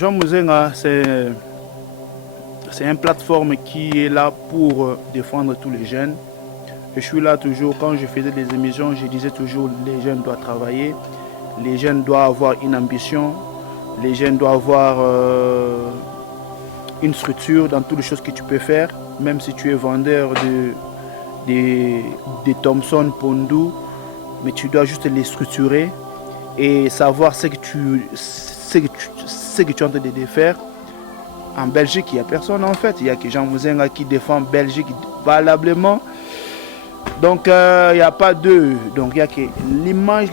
Jean Mouzenga, c'est une plateforme qui est là pour défendre tous les jeunes. Je suis là toujours, quand je faisais des émissions, je disais toujours les jeunes doivent travailler, les jeunes doivent avoir une ambition, les jeunes doivent avoir une structure dans toutes les choses que tu peux faire, même si tu es vendeur de Thomson, Pondou, mais tu dois juste les structurer et savoir ce que tu es en train de faire. En Belgique, il n'y a personne en fait. Il n'y a que Jean Mouzenga qui défend Belgique valablement. Donc, il n'y a pas deux. Donc, il y a que l'image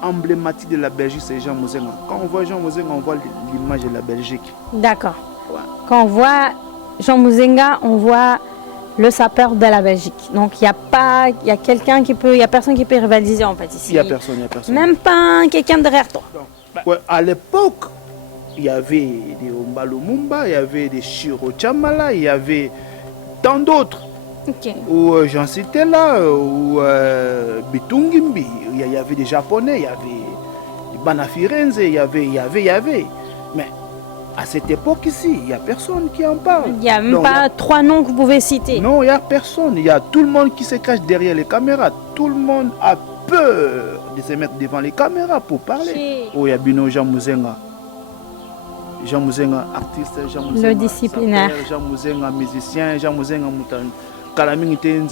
emblématique de la Belgique, c'est Jean Mouzenga. Quand on voit Jean Mouzenga, on voit l'image de la Belgique. D'accord. Ouais. Quand on voit Jean Mouzenga, on voit le sapeur de la Belgique. Donc, il y a personne qui peut rivaliser en fait ici. Il n'y a personne. Même pas quelqu'un derrière toi. Ouais, à l'époque, il y avait des Ombalo Mumba, il y avait des Shiro Chamala, il y avait tant d'autres. Ok. Ou j'en citais là, ou Bitungimbi, il y avait des Japonais, il y avait des Banafirenze, il y avait. Mais à cette époque ici, il n'y a personne qui en parle. Il n'y a même pas trois noms que vous pouvez citer. Non, il n'y a personne. Il y a tout le monde qui se cache derrière les caméras. Tout le monde a peur de se mettre devant les caméras pour parler. Oh, il y a Bino Jean Mouzenga. Jean Mouzenga, artiste, Jean Mouzenga, le disciplinaire. Sapeur, Jean Mouzenga, musicien, Jean Mouzenga, Moutan.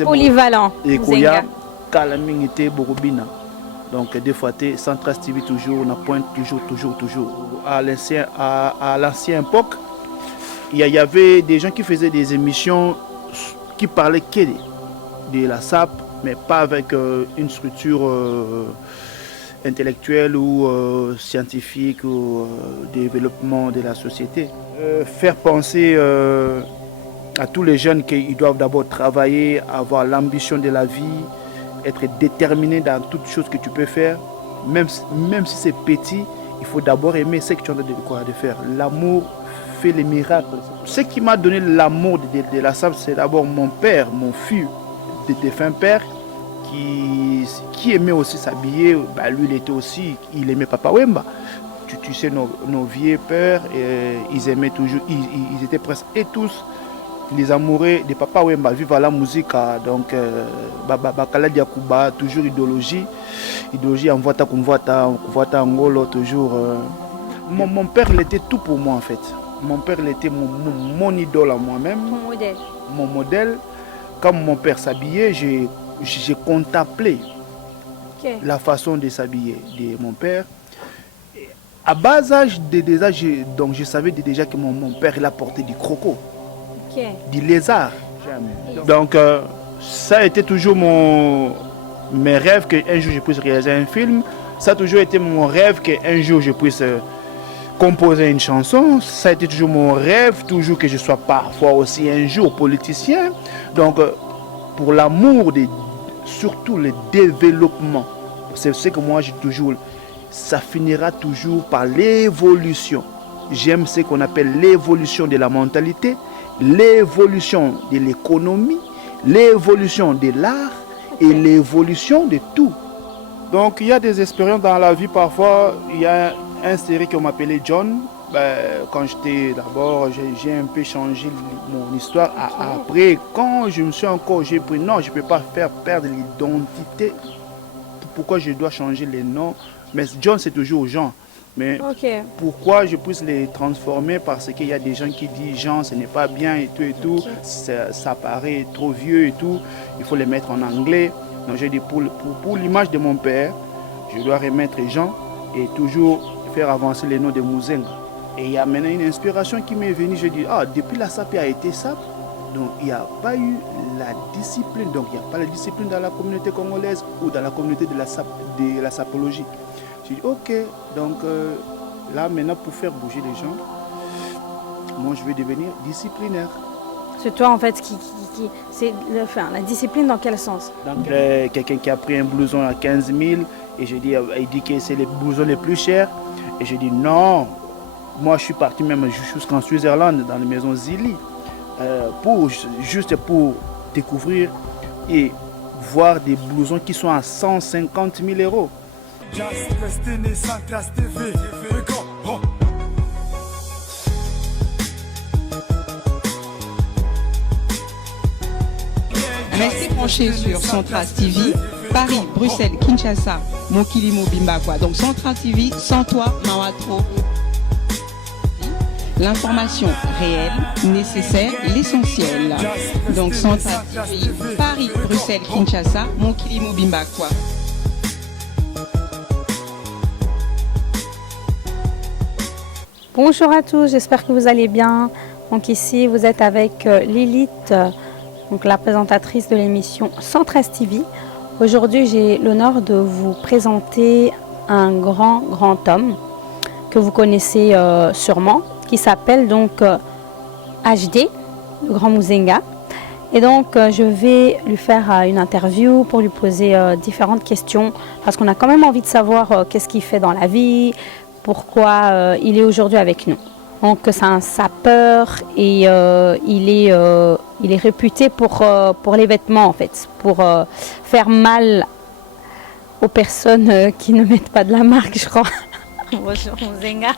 Polyvalent. Et Koya, Kalamingité, Borobina. Donc, des fois, Central TV toujours, on pointe toujours. À l'ancienne époque, il y avait des gens qui faisaient des émissions qui parlaient que de la SAP, mais pas avec une structure intellectuelle ou scientifique ou développement de la société. Faire penser à tous les jeunes qu'ils doivent d'abord travailler, avoir l'ambition de la vie, être déterminé dans toutes choses que tu peux faire. Même si c'est petit, il faut d'abord aimer ce que tu es en train de faire. L'amour fait les miracles. Ce qui m'a donné l'amour de la SAP, c'est d'abord mon père, mon fils, de défunt père, qui aimait aussi s'habiller. Bah, lui, il aimait Papa Wemba. Tu sais, nos vieux pères, ils aimaient toujours, ils étaient presque et tous les amoureux de Papa Wemba, vivent la musique. Donc, Bakala Diakuba, toujours idéologie en voita Angolo, toujours. Mon père, il était tout pour moi en fait. Mon père, il était mon idole à moi-même. Mon modèle. Mon modèle. Quand mon père s'habillait, j'ai contemplé la façon de s'habiller de mon père. À bas âge, donc je savais déjà que mon père il a porté du croco, du lézard. Donc ça a été toujours mes rêves qu'un jour je puisse réaliser un film. Ça a toujours été mon rêve qu'un jour je puisse composer une chanson. Ça a été toujours mon rêve, toujours que je sois parfois aussi un jour politicien. Donc pour l'amour, surtout le développement, c'est ce que moi j'ai toujours, ça finira toujours par l'évolution. J'aime ce qu'on appelle l'évolution de la mentalité, l'évolution de l'économie, l'évolution de l'art et l'évolution de tout. Donc il y a des expériences dans la vie parfois. Il y a un série qu'on m'appelait John. Quand j'étais d'abord, j'ai un peu changé mon histoire. Après, quand je me suis j'ai pris non, je ne peux pas faire perdre l'identité. Pourquoi je dois changer les noms? Mais John, c'est toujours Jean. Mais pourquoi je puisse les transformer? Parce qu'il y a des gens qui disent Jean, ce n'est pas bien et tout. Ça paraît trop vieux et tout. Il faut les mettre en anglais. Donc j'ai dit pour l'image de mon père, je dois remettre Jean et toujours faire avancer les noms de Mouzenga. Et il y a maintenant une inspiration qui m'est venue. Je dis, depuis la SAP a été SAP, donc il n'y a pas eu la discipline. Donc il n'y a pas la discipline dans la communauté congolaise ou dans la communauté de la sapologie. Je dis, ok, donc là maintenant pour faire bouger les gens, moi je vais devenir disciplinaire. C'est toi en fait c'est la discipline dans quel sens? Donc quelqu'un qui a pris un blouson à 15 000 et je dis, il dit que c'est les blousons les plus chers. Et je dis non, moi je suis parti même jusqu'en Suisse-Irlande dans les maisons Zili juste pour découvrir et voir des blousons qui sont à 150 000 euros. branchés sur Centras TV, Paris, Bruxelles, Kinshasa, Mokili Mobimba quoi. Donc Centras TV, sans toi, Mawatro. L'information réelle, nécessaire, l'essentiel. Donc Centras TV, Paris, Bruxelles, Kinshasa, Mokili Mobimba quoi. Bonjour à tous, j'espère que vous allez bien. Donc ici, vous êtes avec Lilith, donc la présentatrice de l'émission Centras TV. Aujourd'hui, j'ai l'honneur de vous présenter un grand homme que vous connaissez sûrement, qui s'appelle donc HD, le Grand Muzenga. Et donc, je vais lui faire une interview pour lui poser différentes questions, parce qu'on a quand même envie de savoir qu'est-ce qu'il fait dans la vie, pourquoi il est aujourd'hui avec nous. Donc c'est un sapeur et il est réputé pour les vêtements en fait, pour faire mal aux personnes qui ne mettent pas de la marque, je crois. Bonjour Muzenga.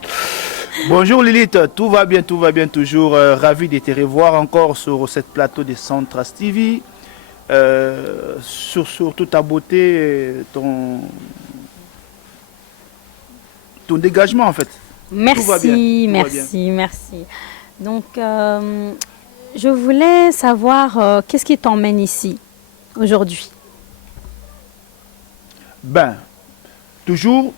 Bonjour Lilith, tout va bien toujours. Ravi de te revoir encore sur cette plateau de Centras TV. Sur toute ta beauté, ton dégagement en fait. Merci. Donc, je voulais savoir qu'est-ce qui t'emmène ici aujourd'hui? Ben, toujours,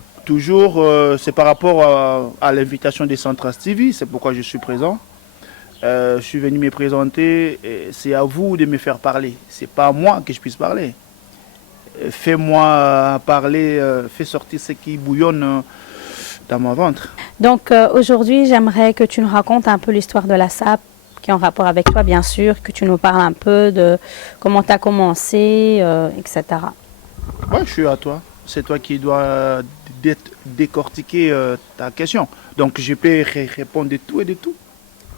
c'est par rapport à l'invitation des Centras TV, c'est pourquoi je suis présent. Je suis venu me présenter, c'est à vous de me faire parler, c'est pas à moi que je puisse parler. Fais-moi parler, fais sortir ce qui bouillonne dans mon ventre. Donc aujourd'hui, j'aimerais que tu nous racontes un peu l'histoire de la SAP, qui est en rapport avec toi, bien sûr, que tu nous parles un peu de comment tu as commencé, etc. Oui, je suis à toi. C'est toi qui dois décortiquer ta question. Donc je peux répondre de tout et de tout.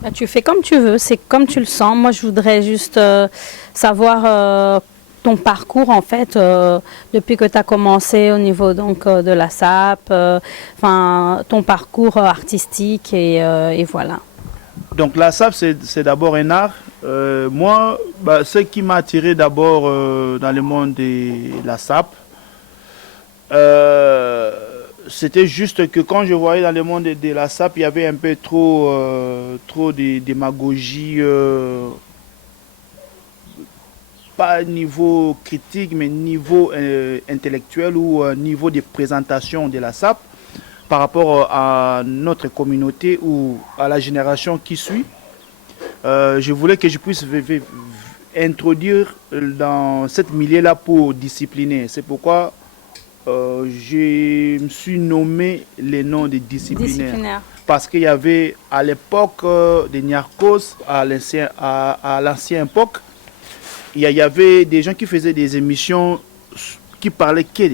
Bah, tu fais comme tu veux, c'est comme tu le sens. Moi, je voudrais juste savoir ton parcours en fait depuis que tu as commencé au niveau donc de la SAP, ton parcours artistique et voilà. Donc la SAP c'est d'abord un art. Moi, ce qui m'a attiré d'abord dans le monde de la SAP, c'était juste que quand je voyais dans le monde de la SAP, il y avait un peu trop de démagogie. Pas niveau critique, mais niveau intellectuel ou niveau de présentation de la SAP par rapport à notre communauté ou à la génération qui suit. Je voulais que je puisse introduire dans cette milieu-là pour discipliner. C'est pourquoi je me suis nommé les noms des disciplinaires. Parce qu'il y avait à l'époque des Niarchos, à l'ancienne époque, il y avait des gens qui faisaient des émissions qui parlaient que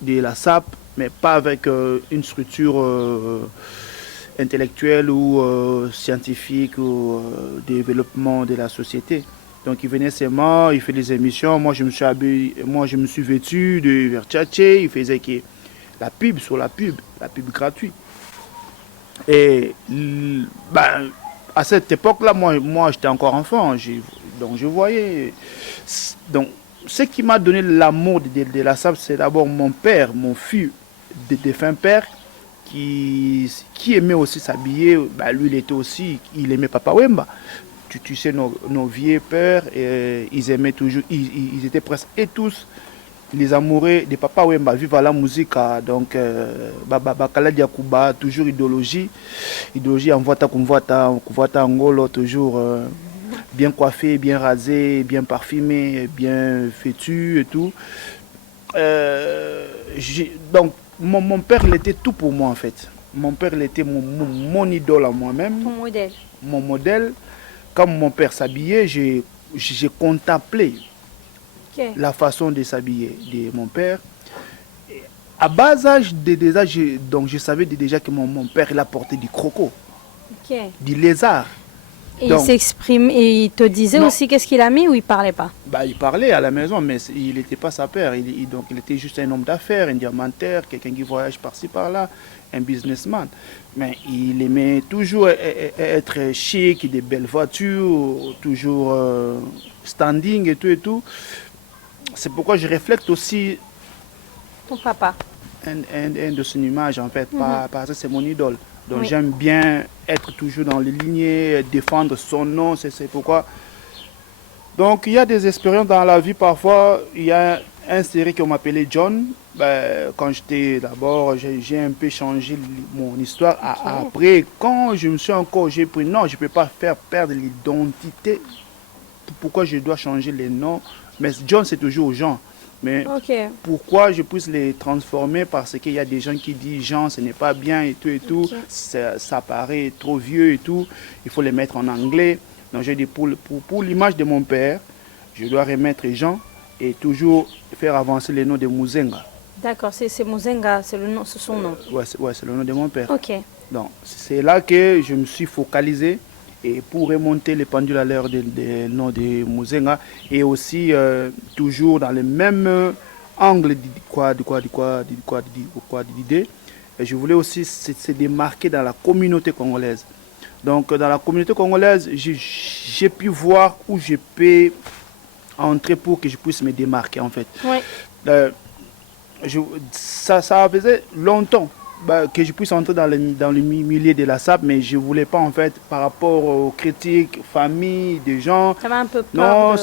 de la SAP, mais pas avec une structure intellectuelle ou scientifique ou développement de la société. Donc ils venaient seulement, ils faisaient des émissions. Moi je me suis vêtu de Versace. Ils faisaient la pub sur la pub gratuite. Et à cette époque-là, moi j'étais encore enfant. Donc je voyais. Donc ce qui m'a donné l'amour de la SAP, c'est d'abord mon père, mon fils, défunt père, qui aimait aussi s'habiller. Lui, il aimait Papa Wemba. Tu sais, nos vieux pères, ils aimaient toujours, ils étaient presque et tous les amoureux de Papa Wemba. Vive la musique, donc Bakala Diakouba, toujours idéologie en voita Angolo, toujours bien coiffé, bien rasé, bien parfumé, bien vêtu et tout. Donc mon père, il était tout pour moi en fait. Mon père, il était mon idole à moi-même. Ton modèle. Mon modèle. Comme mon père s'habillait, j'ai contemplé la façon de s'habiller de mon père. À bas âge, donc je savais déjà que mon père, il a porté du croco, du lézard. Et donc, il s'exprime et il te disait aussi qu'est-ce qu'il a mis ou il parlait pas? Il parlait à la maison, mais il n'était pas sa père. Donc il était juste un homme d'affaires, un diamantaire, quelqu'un qui voyage par-ci par-là, un businessman. Mais il aimait toujours être chic, des belles voitures, toujours standing et tout et tout. c'est pourquoi je reflète aussi ton papa. Un de son image, en fait, parce que c'est mon idole. Donc Oui. j'aime bien être toujours dans les lignées, défendre son nom, c'est pourquoi. Donc il y a des expériences dans la vie, parfois, il y a un série qu'on m'appelait John. Ben, quand j'étais d'abord, j'ai un peu changé mon histoire. Après, quand je me suis encore, j'ai pris, non, je ne peux pas faire perdre l'identité. Pourquoi je dois changer les noms? Mais John, c'est toujours Jean. Mais pourquoi je puisse les transformer? Parce qu'il y a des gens qui disent Jean, ce n'est pas bien et tout. Ça paraît trop vieux et tout. Il faut les mettre en anglais. Donc j'ai dit pour l'image de mon père, je dois remettre Jean et toujours faire avancer les noms de Muzenga. D'accord, c'est Muzenga, c'est son nom. Ouais, c'est le nom de mon père. Ok. Donc c'est là que je me suis focalisé. Et pour remonter les pendules à l'heure des noms de Muzenga, et aussi toujours dans le même angle d'idée, je voulais aussi se démarquer dans la communauté congolaise. Donc dans la communauté congolaise, j'ai pu voir où je peux entrer pour que je puisse me démarquer en fait. Oui. Ça faisait longtemps que je puisse entrer dans le milieu de la SAP, mais je ne voulais pas en fait par rapport aux critiques, famille, des gens. Ça va un peu peur. Non,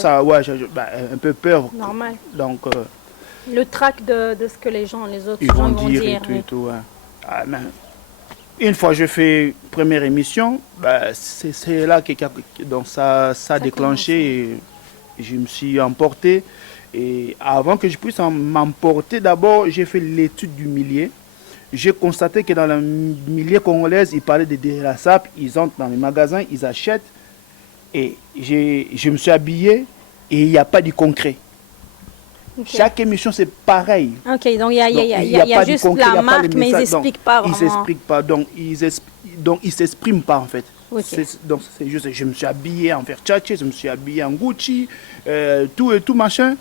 un peu peur. Normal. Donc, le trac de ce que les autres ils gens vont dire. Et tout, ouais. Une fois je fais première émission, c'est là que donc ça a déclenché et je me suis emporté. Et avant que je puisse m'emporter, d'abord j'ai fait l'étude du milieu. J'ai constaté que dans le milieu congolais, ils parlaient de la SAP, ils entrent dans les magasins, ils achètent. Et je me suis habillé et il n'y a pas de concret. Okay. Chaque émission, c'est pareil. Ok, donc il y a juste la marque, mais ils n'expliquent pas vraiment. Ils n'expliquent pas, donc ils ne s'expriment pas en fait. Okay. Donc c'est juste, je me suis habillé en Versace, je me suis habillé en Gucci, tout machin.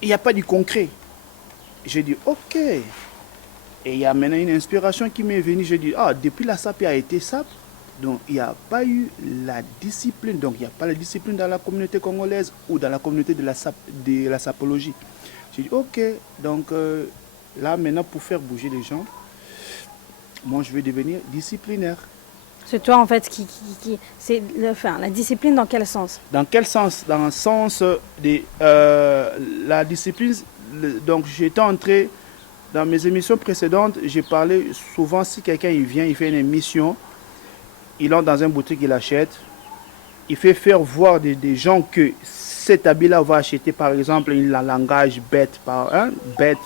Il n'y a pas de concret. J'ai dit, ok. Et il y a maintenant une inspiration qui m'est venue. J'ai dit, depuis la SAP a été SAP, donc il n'y a pas eu la discipline. Donc il n'y a pas la discipline dans la communauté congolaise ou dans la communauté de la sapologie. J'ai dit, ok. Donc là, maintenant, pour faire bouger les gens, moi, je vais devenir disciplinaire. C'est toi, en fait, c'est la discipline dans quel sens? Dans quel sens? Dans le sens de la discipline. Donc, j'étais entré dans mes émissions précédentes. J'ai parlé souvent, si quelqu'un il vient, il fait une émission, il entre dans une boutique, il achète. Il fait faire voir des gens que cet habit-là va acheter, par exemple, un langage bête, bête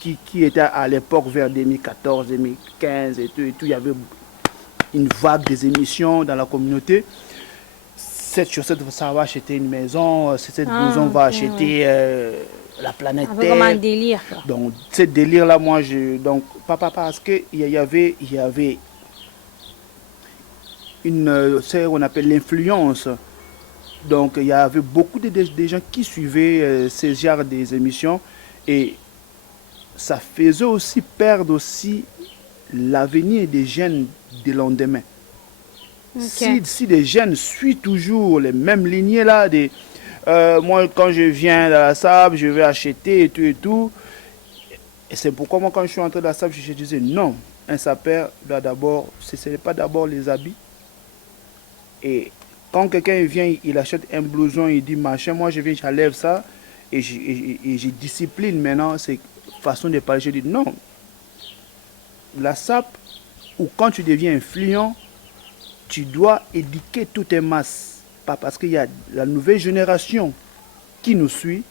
qui était à l'époque vers 2014, 2015 et tout. Il y avait une vague des émissions dans la communauté. Cette chaussette, ça va acheter une maison. Cette maison va acheter la planète Terre. Comme un délire. Quoi. Donc, ce délire-là, moi, donc, parce qu'il y avait ce qu'on appelle l'influence. Donc, il y avait beaucoup de gens qui suivaient ces genres des émissions. Et ça faisait aussi perdre aussi l'avenir des jeunes de lendemain. Okay. Si les jeunes suivent toujours les mêmes lignées là, moi quand je viens dans la SAP, je vais acheter et tout. Et c'est pourquoi moi quand je suis entré dans la SAP, je disais non, un sapeur doit d'abord, ce n'est pas d'abord les habits. Et quand quelqu'un vient, il achète un blouson, il dit machin, moi je viens, j'enlève ça et je discipline maintenant cette façon de parler. Je dis non. La SAP, ou quand tu deviens influent, tu dois éduquer toutes tes masses. Pas parce qu'il y a la nouvelle génération qui nous suit,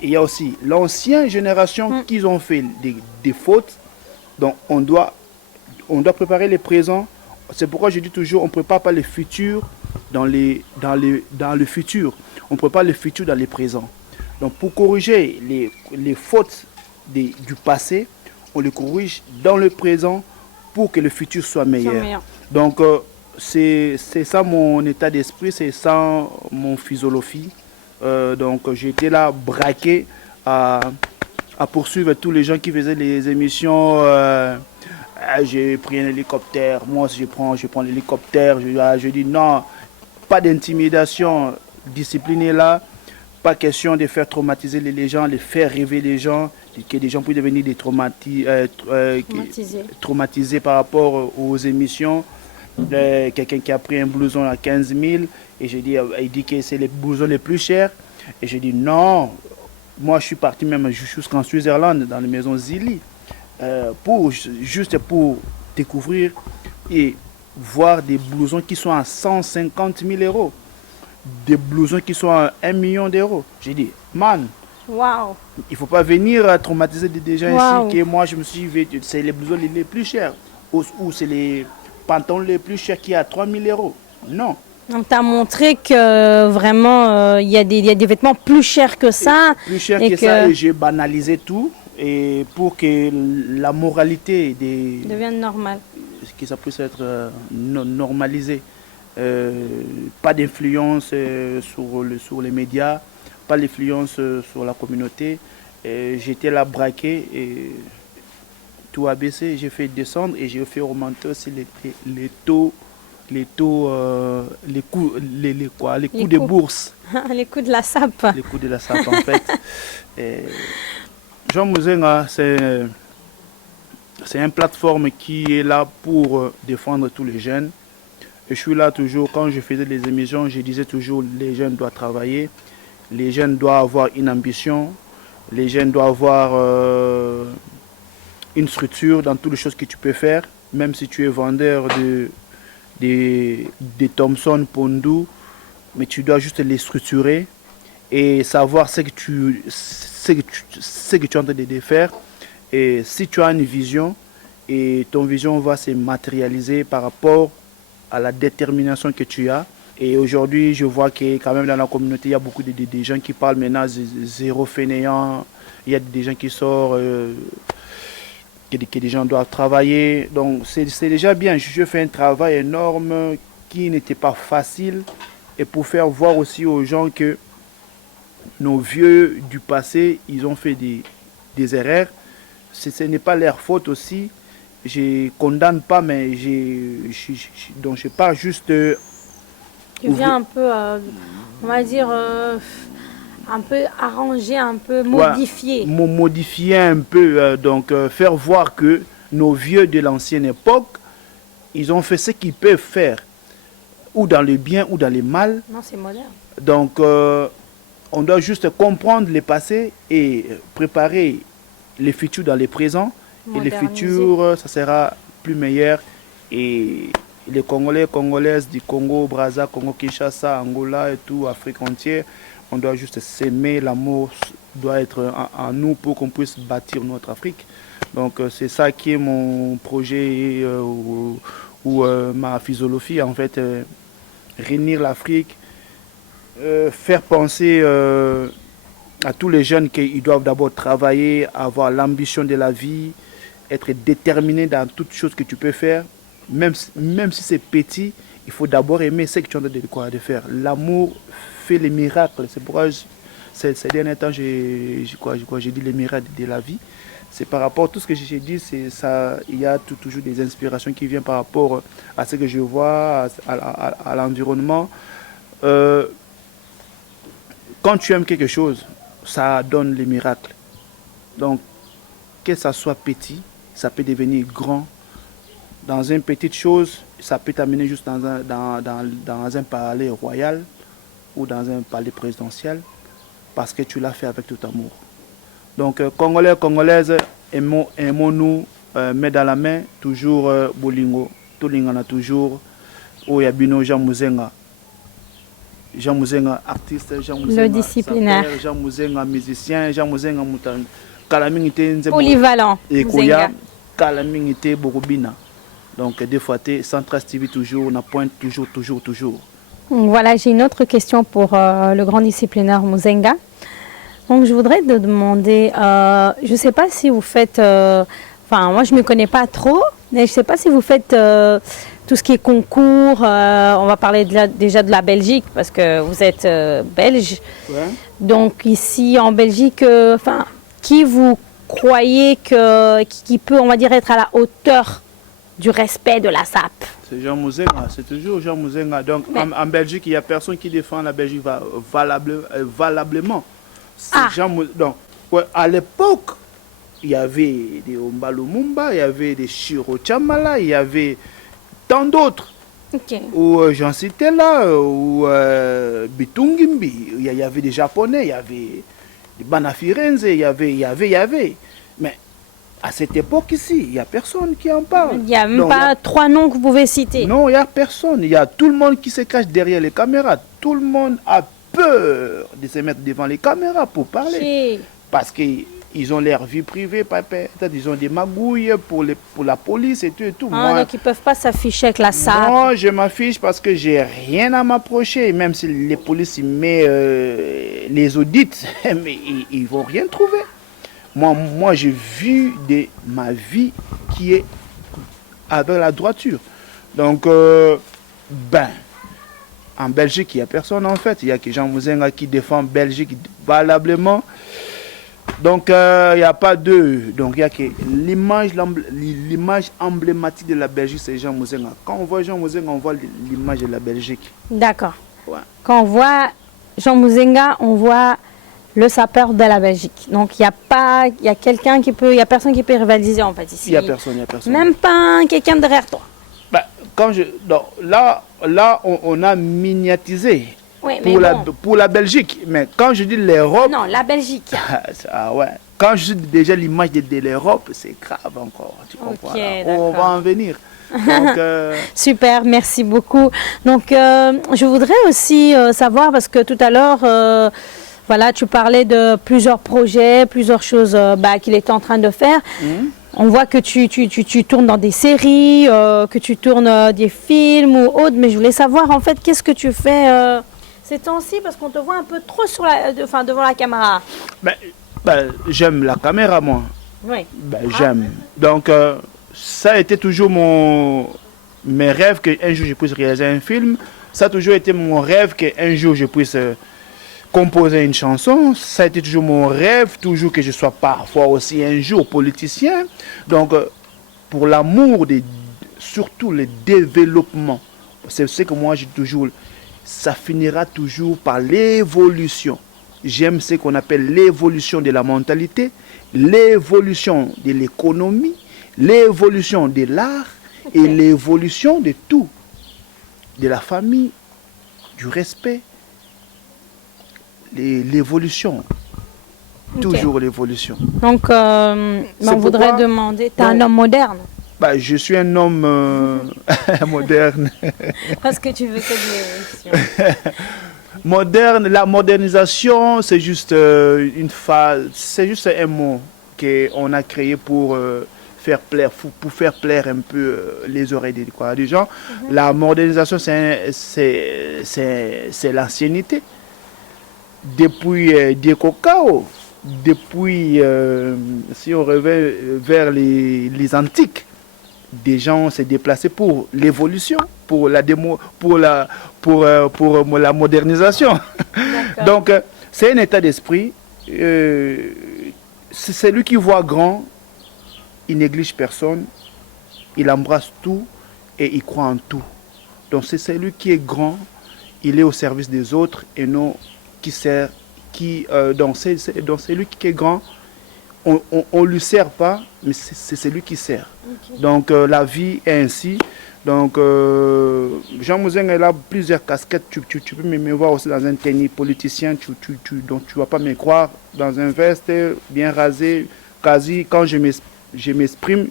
et il y a aussi l'ancienne génération qui ont fait des fautes. Donc on doit préparer les présents. C'est pourquoi je dis toujours, on ne prépare pas le futur dans le futur. On prépare le futur dans le présent. Donc pour corriger les fautes du passé, on les corrige dans le présent pour que le futur soit meilleur. Donc, c'est ça mon état d'esprit, c'est ça mon philosophie. Donc, j'étais là braqué à poursuivre tous les gens qui faisaient les émissions. J'ai pris un hélicoptère, moi aussi je prends l'hélicoptère. Je dis non, pas d'intimidation, disciplinez là. Pas question de faire traumatiser les gens, de faire rêver les gens, que les gens puissent devenir traumatisés par rapport aux émissions. Quelqu'un qui a pris un blouson à 15 000 et il dit que c'est les blousons les plus chers. Et je dis non, moi je suis parti même jusqu'en Suisse-Irlande, dans les maisons Zili, juste pour découvrir et voir des blousons qui sont à 150 000 euros. Des blousons qui sont à 1 million d'euros. J'ai dit, man, wow. Il ne faut pas venir traumatiser des gens ici, que moi je me suis dit, c'est les blousons les plus chers, ou c'est les pantalons les plus chers qui à 3 000 euros. Non. Donc tu as montré que vraiment, il y a des vêtements plus chers que ça. Plus chers que ça, et j'ai banalisé tout, et pour que la moralité devienne normale. Que ça puisse être normalisé. Pas d'influence sur les médias, pas d'influence sur la communauté. J'étais là braqué et tout a baissé. J'ai fait descendre et j'ai fait augmenter aussi les coûts de bourse. Les coûts de la SAP. Les coûts de la SAP en fait. Jean Muzenga, c'est une plateforme qui est là pour défendre tous les jeunes. Et je suis là toujours, quand je faisais les émissions, je disais toujours les jeunes doivent travailler, les jeunes doivent avoir une ambition, les jeunes doivent avoir une structure dans toutes les choses que tu peux faire, même si tu es vendeur de Thomson, Pondou, mais tu dois juste les structurer et savoir ce que tu es en train de faire. Et si tu as une vision, et ton vision va se matérialiser par rapport à la détermination que tu as. Et aujourd'hui, je vois que quand même dans la communauté, il y a beaucoup de gens qui parlent maintenant zéro fainéant. Il y a des gens qui sortent, que des gens doivent travailler. Donc c'est déjà bien. Je fais un travail énorme qui n'était pas facile. Et pour faire voir aussi aux gens que nos vieux du passé, ils ont fait des erreurs. Ce n'est pas leur faute aussi. Je ne condamne pas, mais donc je pars juste... tu viens un peu, on va dire, un peu arranger, un peu modifier. Ouais, modifier un peu, donc faire voir que nos vieux de l'ancienne époque, ils ont fait ce qu'ils peuvent faire, ou dans le bien ou dans le mal. Non, c'est moderne. Donc, on doit juste comprendre le passé et préparer les futurs dans le présent. Et le futur, ça sera plus meilleur. Et les Congolais, Congolaises du Congo, Brazza, Congo, Kinshasa, Angola et tout, Afrique entière, on doit juste s'aimer. L'amour doit être en nous pour qu'on puisse bâtir notre Afrique. Donc c'est ça qui est mon projet ou ma philosophie en fait. Réunir l'Afrique, faire penser à tous les jeunes qu'ils doivent d'abord travailler, avoir l'ambition de la vie, être déterminé dans toutes choses que tu peux faire, même si c'est petit, il faut d'abord aimer ce que tu es en train de faire. L'amour fait les miracles. C'est pourquoi ces derniers temps, j'ai dit les miracles de la vie. C'est par rapport à tout ce que j'ai dit, il y a toujours des inspirations qui viennent par rapport à ce que je vois, à l'environnement. Quand tu aimes quelque chose, ça donne les miracles. Donc, que ça soit petit, ça peut devenir grand. Dans une petite chose, ça peut t'amener juste dans un palais royal ou dans un palais présidentiel parce que tu l'as fait avec tout amour. Donc, Congolais, Congolaises, aimons-nous, main dans la main, toujours Bolingo. Tout le monde a toujours Oyabino Jean Muzenga. Jean Muzenga, artiste, Jean Muzenga, le disciplinaire. Jean Muzenga, musicien, Jean Muzenga, polyvalent. Et Kalamingité Borobina. Donc, des fois, Central TV toujours, on pointe toujours. Voilà, j'ai une autre question pour le grand disciplinaire Muzenga. Donc, je voudrais te demander, je ne sais pas si vous faites, moi je ne me connais pas trop, mais je ne sais pas si vous faites tout ce qui est concours. On va parler déjà de la Belgique, parce que vous êtes belge. Ouais. Donc, ici en Belgique, qui vous croyez qui peut, on va dire, être à la hauteur du respect de la SAP? C'est Jean Mouzenga, c'est toujours Jean Mouzenga. Donc en Belgique, il n'y a personne qui défend la Belgique valablement. Donc, ouais, à l'époque, il y avait des Ombalo Mumba, il y avait des Shiro Chamala, il y avait tant d'autres. Ou j'en citais là, ou Bitungimbi, il y avait des Japonais, il y avait des Banafirenze, il y avait. Mais à cette époque ici, il n'y a personne qui en parle. Il n'y a même pas 3 noms que vous pouvez citer. Non, il n'y a personne. Il y a tout le monde qui se cache derrière les caméras. Tout le monde a peur de se mettre devant les caméras pour parler. Parce qu'ils ont leur vie privée, peut-être ils ont des magouilles pour la police et tout. Et tout. Moi, donc ils ne peuvent pas s'afficher avec la SAP. Non, je m'affiche parce que j'ai rien à m'approcher. Même si les polices mettent les audits, mais ils ne vont rien trouver. Moi j'ai vu de ma vie qui est avec la droiture. Donc, en Belgique, il n'y a personne en fait. Il n'y a que Jean Mouzenga qui défend Belgique valablement. Donc, il n'y a pas deux. Donc, il y a que l'image emblématique de la Belgique, c'est Jean Mouzenga. Quand on voit Jean Mouzenga, on voit l'image de la Belgique. D'accord. Ouais. Quand on voit Jean Mouzenga, on voit le sapeur de la Belgique. Donc, il y a quelqu'un qui peut, il y a personne qui peut rivaliser en fait ici. Il n'y a personne, Même pas quelqu'un derrière toi. Là, on a miniatisé pour la Belgique. Mais quand je dis l'Europe... Non, la Belgique. Ouais. Quand je dis déjà l'image de l'Europe, c'est grave encore. Tu comprends? On va en venir. Donc, super, merci beaucoup. Donc, je voudrais aussi savoir, parce que tout à l'heure... Voilà, tu parlais de plusieurs projets, plusieurs choses qu'il était en train de faire. On voit que tu tournes dans des séries, que tu tournes des films ou autres. Mais je voulais savoir, en fait, qu'est-ce que tu fais ces temps-ci? Parce qu'on te voit un peu trop devant la caméra. J'aime la caméra, moi. Oui. J'aime. Donc, ça a été toujours mes rêves qu'un jour je puisse réaliser un film. Ça a toujours été mon rêve qu'un jour je puisse... composer une chanson, ça a été toujours mon rêve, toujours que je sois parfois aussi un jour politicien. Donc, pour l'amour, surtout le développement, c'est ce que moi j'ai toujours, ça finira toujours par l'évolution. J'aime ce qu'on appelle l'évolution de la mentalité, l'évolution de l'économie, l'évolution de l'art et l'évolution de tout, de la famille, du respect. L'évolution, toujours l'évolution. Donc, on voudrait demander, tu es un homme moderne? Je suis un homme moderne. Parce que tu veux cette l'évolution. Moderne, la modernisation, c'est juste une phase, c'est juste un mot qu'on a créé pour faire plaire un peu les oreilles des gens. La modernisation, c'est l'ancienneté. Depuis des cacao, depuis, si on revient vers les antiques, des gens s'est déplacés pour l'évolution, pour la modernisation. Donc, c'est un état d'esprit. C'est celui qui voit grand, il néglige personne, il embrasse tout et il croit en tout. Donc, c'est celui qui est grand, il est au service des autres et non donc c'est lui qui est grand, on lui sert pas, mais c'est celui qui sert. Donc la vie est ainsi. Donc Jean Mouzenga a plusieurs casquettes. Tu peux me voir aussi dans un tennis politicien, donc tu vas pas me croire, dans un veste bien rasé, quasi quand je m'exprime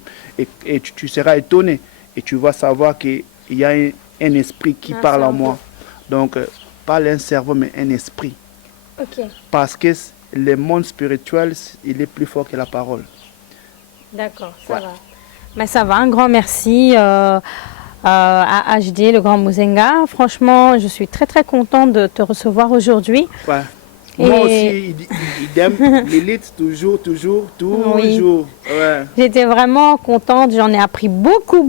et tu seras étonné et tu vas savoir qu'il y a un esprit qui parle en moi. Donc pas un cerveau mais un esprit. Parce que le monde spirituel, il est plus fort que la parole. D'accord, ça va. Mais ça va, un grand merci à HD, le grand Mouzenga. Franchement, je suis très très contente de te recevoir aujourd'hui. Ouais. Moi aussi, idem, Lilith, toujours. Oui. Ouais. J'étais vraiment contente, j'en ai appris beaucoup.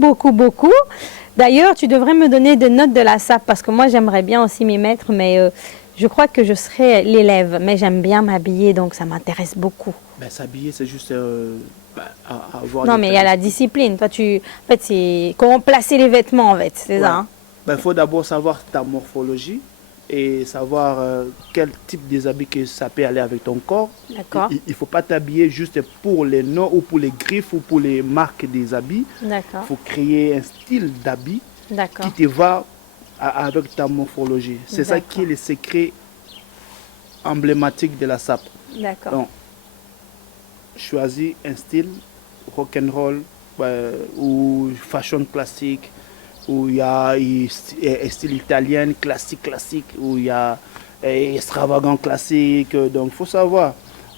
D'ailleurs, tu devrais me donner des notes de la SAP parce que moi, j'aimerais bien aussi m'y mettre, mais je crois que je serai l'élève, mais j'aime bien m'habiller, donc ça m'intéresse beaucoup. Ben, s'habiller, c'est juste avoir... Non, mais il y a la discipline. Toi, en fait, c'est comment placer les vêtements, en fait, c'est ça. Hein? Ben, faut d'abord savoir ta morphologie et savoir quel type des habits que ça peut aller avec ton corps. D'accord. Il ne faut pas t'habiller juste pour les noms ou pour les griffes ou pour les marques des habits. D'accord. Il faut créer un style d'habit D'accord. qui te va avec ta morphologie. C'est ça qui est le secret emblématique de la SAP. D'accord. Donc, choisis un style rock'n'roll ou fashion classique, où il y a un style italien classique, où il y a extravagant classique. Donc, il faut savoir.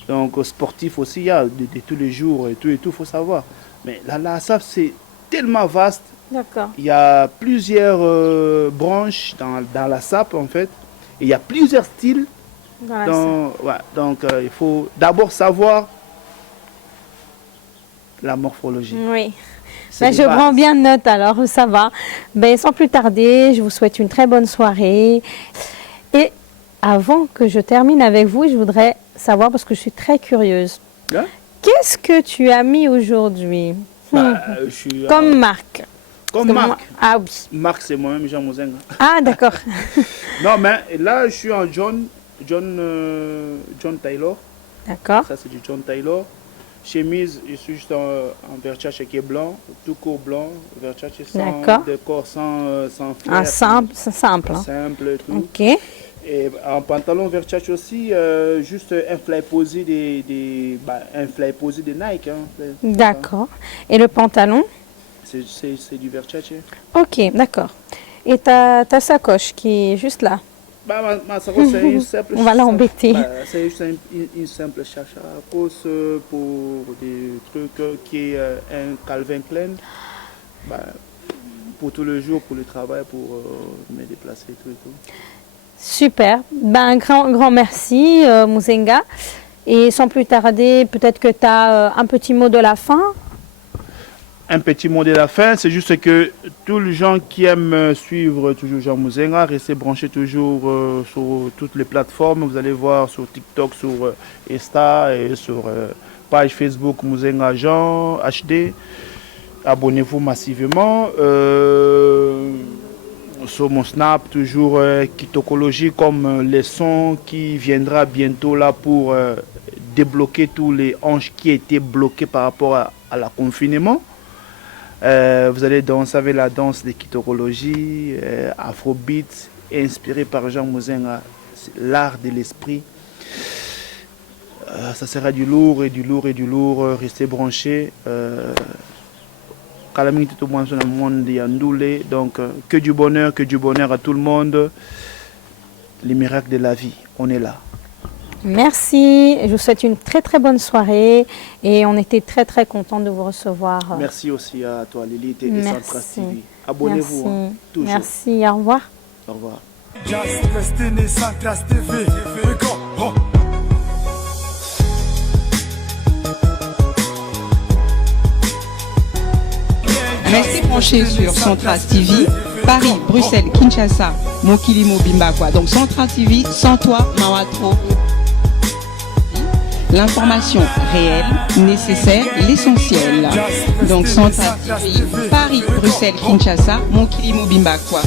Donc, sportif aussi, il y a de tous les jours et tout, il faut savoir. Mais la SAP, c'est tellement vaste. D'accord. Il y a plusieurs branches dans la SAP, en fait. Et il y a plusieurs styles. Donc, il faut d'abord savoir la morphologie. Oui. Ben, je prends bien note alors, ça va. Ben, sans plus tarder, je vous souhaite une très bonne soirée. Et avant que je termine avec vous, je voudrais savoir, parce que je suis très curieuse, Hein? Qu'est-ce que tu as mis aujourd'hui comme marque? Comme marque? Ah oui. Marque, c'est moi-même, Jean Mozenga. Ah, d'accord. Non, mais là, je suis en John Taylor. D'accord. Ça, c'est du John Taylor. Chemise, je suis juste en Versace qui est blanc, tout court blanc, Versace sans décor, sans flair. Un simple, simple. Hein. Simple et tout. Ok. Et en pantalon Versace aussi, juste un fly posé de Nike. Hein, d'accord. Et le pantalon? C'est du Versace. Ok, d'accord. Et ta sacoche qui est juste là? Ma sacoche, c'est une simple... On va l'embêter. C'est juste une simple chacha pour des trucs qui est un Calvin Klein. Pour tout le jour, pour le travail, pour me déplacer et tout. Super. Un grand merci, Mozenga. Et sans plus tarder, peut-être que tu as un petit mot de la fin. Un petit mot de la fin, c'est juste que tous les gens qui aiment suivre toujours Jean Mozenga, restez branchés toujours sur toutes les plateformes. Vous allez voir sur TikTok, sur Insta et sur page Facebook Mozenga Jean HD. Abonnez-vous massivement. Sur mon Snap, toujours Kitokologie comme leçon qui viendra bientôt là pour débloquer tous les hanches qui étaient bloqués par rapport à la confinement. Vous allez danser avec la danse de Kitokologie, Afrobeat, inspiré par Jean Mozenga, l'art de l'esprit. Ça sera du lourd et du lourd et du lourd. Restez branchés. Donc, que du bonheur à tout le monde. Les miracles de la vie, on est là. Merci, je vous souhaite une très très bonne soirée et on était très contents de vous recevoir. Merci aussi à toi Lilith et Centras TV. Abonnez-vous hein, toujours. Merci, au revoir. Au revoir. Restez branchés sur Centras TV, Paris, Bruxelles, Kinshasa, Mokili Mobimba quoi. Donc Centras TV, sans toi, Mawatro. L'information réelle, nécessaire, l'essentiel. Donc Centras TV, Paris, Bruxelles, Kinshasa, Mokili Mobimba quoi.